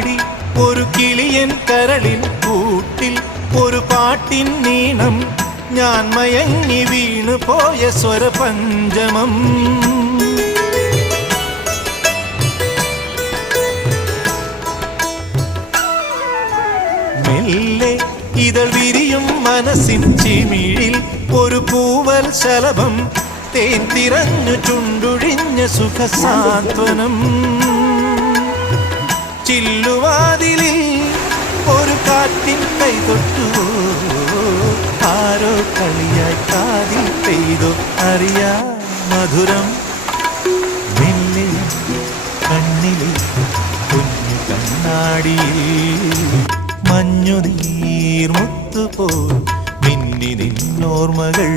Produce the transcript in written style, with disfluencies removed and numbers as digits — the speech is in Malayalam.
പാടി ഒരു കിളിയൻ കരളിൻ കൂട്ടിൽ ഒരു പാട്ടിൻ നീണം ഞാൻ മയങ്ങി വീണു പോയ സ്വരപഞ്ചമം മെല്ലെ ഇതൾ വിരിയും മനസ്സിൻ ചിമിഴിൽ ഒരു പൂവൽ ശലഭം തേൻ തിരഞ്ഞു ചുണ്ടൊഴിഞ്ഞ സുഖസാന്ത്വനം ചില്ലുവാതിലിൽ ഒരു കാറ്റിൻ കൈതൊട്ടുവോ ആരോ കളിയായി കാതിൽ പെയ്തോ അറിയാ മധുരം മെല്ലെ കണ്ണിലെ കുഞ്ഞു കണ്ണാടിയിൽ മഞ്ഞുനീർ മുത്തുപോ മിന്നി നിന്നോർമ്മകൾ